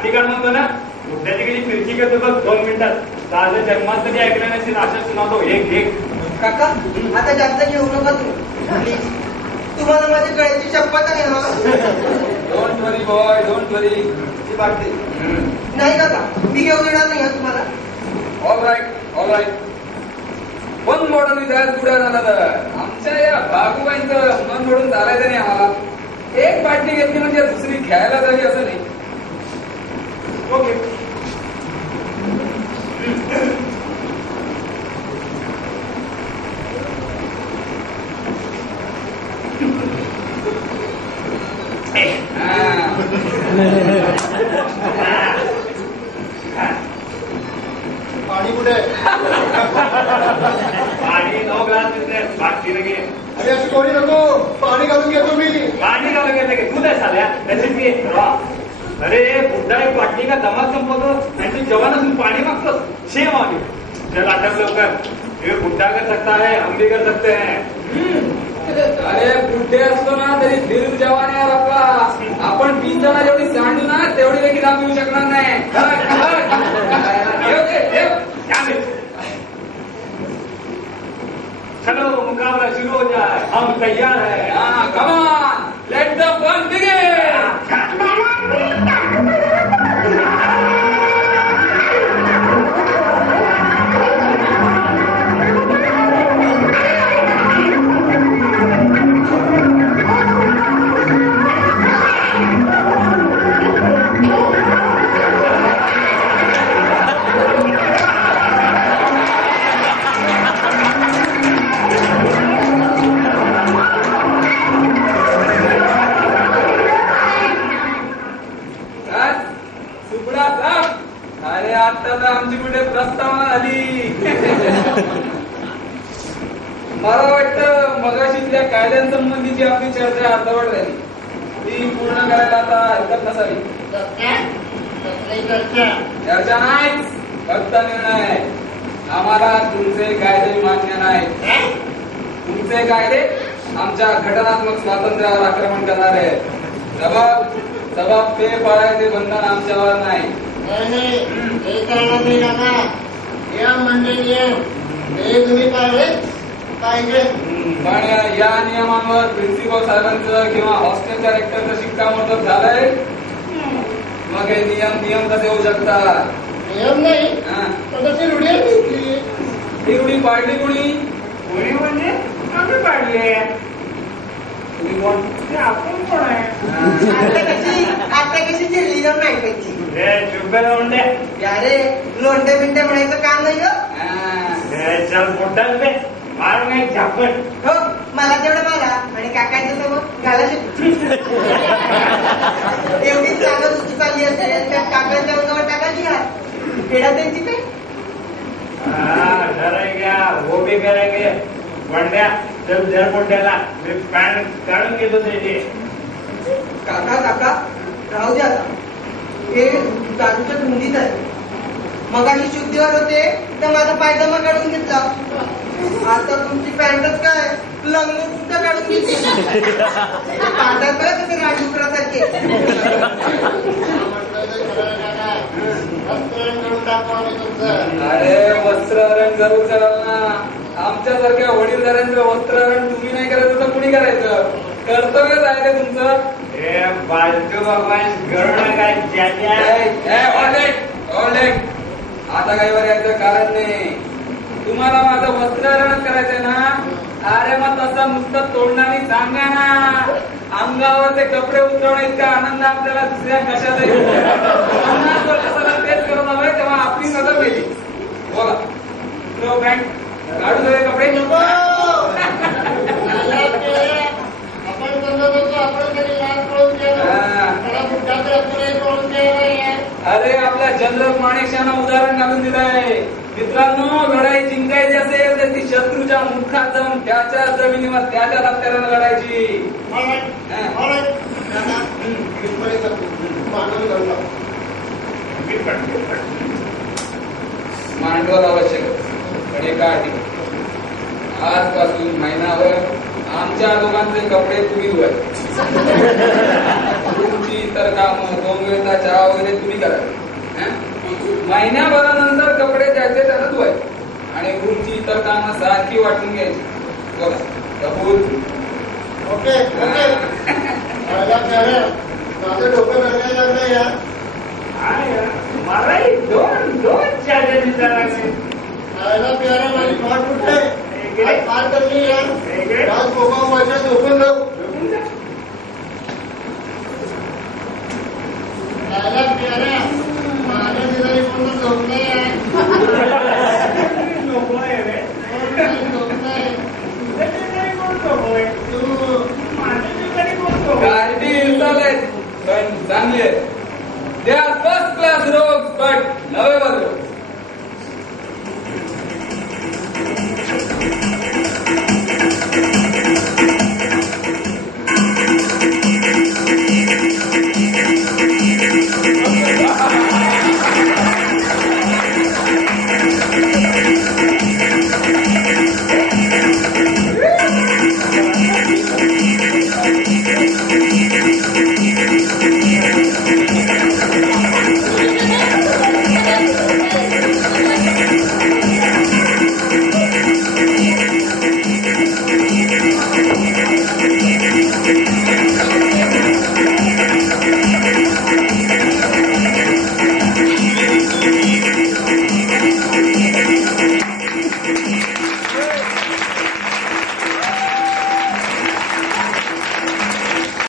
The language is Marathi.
पाठीकाळ म्हणतो ना, बुड्ढ्याची कधी फिरकी करतो बघ 2 मिनिटात. साधं जन्मात कधी ऐकलं नसेल असं सुनावतो एक एक. काका आता जास्त घेऊ नका तुम्ही प्लीज. तुम्हाला माझ्या गळ्याची शपथ आहे ना. Don't worry boy, don't worry. ती वाटते नाही काका, मी घेऊन येणार नाही तुम्हाला. All right. मन मोडून जायला पुढे झाला तर आमच्या या बाबूबाईंचं मन मोडून चालायचं नाही आम्हाला. एक बाटली घेतली म्हणजे दुसरी घ्यायला जावी असं नाही. ओके. पाणी कुठे? पाणी 9 ग्लास देते, बाकी लगे. अरे अशी कोणी नको, पाणी घालून घेतो मी. पाणी का लगे लगे दूध आहे साल्या त्याच्यात घे. अरे बुड्ढा एक बाटली का दमात संपवतो आणि तू जवान असून पाणी मागतोस. शेम आली. चल आटप लवकर. ये बुड्ढा कर सकता है, हम भी कर सकते हैं. अरे बुड्ढे असतो ना तरी फिर जवान आहे बाप्पा. आपण 20 जण जेवढी सांडू ना तेवढी देखील आपण येऊ शकणार नाही. चलो मुकाबला शुरू हो जाए, हम तैयार है. Come on, let the fun begin. अरे आता तर आमची कुठे प्रस्तावना झाली. मला वाटतं मगाशीतल्या कायद्यांसंबंधीची आपली चर्चा अर्धवट झाली. ती पूर्ण करायला आता हरकत नसावी. चर्चा नाहीच, फक्त निर्णय. आम्हाला तुमचे कायदे मान्य नाहीत. तुमचे कायदे आमच्या घटनात्मक स्वातंत्र्यावर आक्रमण करणार आहेत. जबाब ते पाळायचे बंधन आमच्यावर नाही. तुम्ही पाळले पाहिजे. पण या नियमांवर प्रिन्सिपल साहेबांचं किंवा हॉस्टेल डायरेक्टरचं शिक्कामोर्तब झालंय. मग हे नियम कसे होऊ शकतात? नियम नाही, तशी रूढी घेतली. ही रूढी पाडली कोणी? कोणी म्हणजे आम्ही पाडले. तुम्ही कोण? आपण कोण आहे? आता कशी चिरली जाऊन नाही पाहिजे. चुब्बे लोंडे. अरे लोंडे बिंडे म्हणायचं काम नाही ग. चल मोठा दे मार नाही झापट. हो मला तेवढं मारा आणि काकांच्या समोर घाला शकतो. एवढी चांगलं सुची चालली असेल त्या काकांच्या अंगावर टाकायची घाल. खेळा त्यांची काय. डरेगा वो भी करेंगे. वंड्या चल जर मोठ्याला मी पॅन्ट काढून घेतो त्याची. काका राहू द्या आता. हे दारूच्या धुंदीत आहे. मगाशी शुद्धीवर होते तर माझा पायजमा काढून घेतला. आता तुमची पॅन्टच काय लंगोट सुद्धा काढून घेतली. पांढऱ्यात बघा कसे राजूकरासारखे. अरे वस्त्रहरण जरूर कराल ना. आमच्यासारख्या वडीलधाऱ्यांचं वस्त्रहरण तुम्ही नाही करायचं तर कुणी करायचं? कर्तव्यच आहे ते तुमचं. बाजू भगवान गरुडा काय आता काही वर यायचं कारण नाही. तुम्हाला माझं वस्त्रहरण करायचंय ना. अरे मग तसं नुसतं तोडणारी सांगा ना. अंगावर ते कपडे उतरवणे इतका आनंद आपल्याला दुसऱ्या कशाचा येतो. तेच करत हवंय तेव्हा आपली नजर गेली. बोला पॅन्ट काढून दे कपडे. अरे आपल्या जनरल माणेकशांना उदाहरण घालून दिलंय. मित्रांनो लढाई जिंकायची असेल तर ती शत्रूच्या मुखात जाऊन त्याच्या जमिनीवर त्याच्या हत्यारानं लढायची. मांडवर आवश्यक पण एका अटी. आजपासून महिनाभर आमच्या दोघांचे कपडे तुम्ही धुवायचे. तुमची इतर कामं 2 वेळचा चहा वगैरे तुम्ही करा. महिन्याभरानंतर कपडे त्याचे त्याला धुवायचे आणि रूमची इतर कामं सारखी वाटून घ्यायची. बघा कपूर. Okay okay. माझं डोकं रंगायला लागलं यार. मलाही दोन चार्जर विचारायचे. आयला प्यारा माझी पाठ कुठे आज फार करली यार. आज कोका वर्षात झोपून जाऊ. आयला प्यारा माझ्या शेजारी कोण झोपलंय यार. नको आहे रे. झोपलंय तू. माझ्या ठिकाणी कोण नको. गाडी चालेल पण चांगले. दे आर फर्स्ट क्लास रोग बट नवे बदल.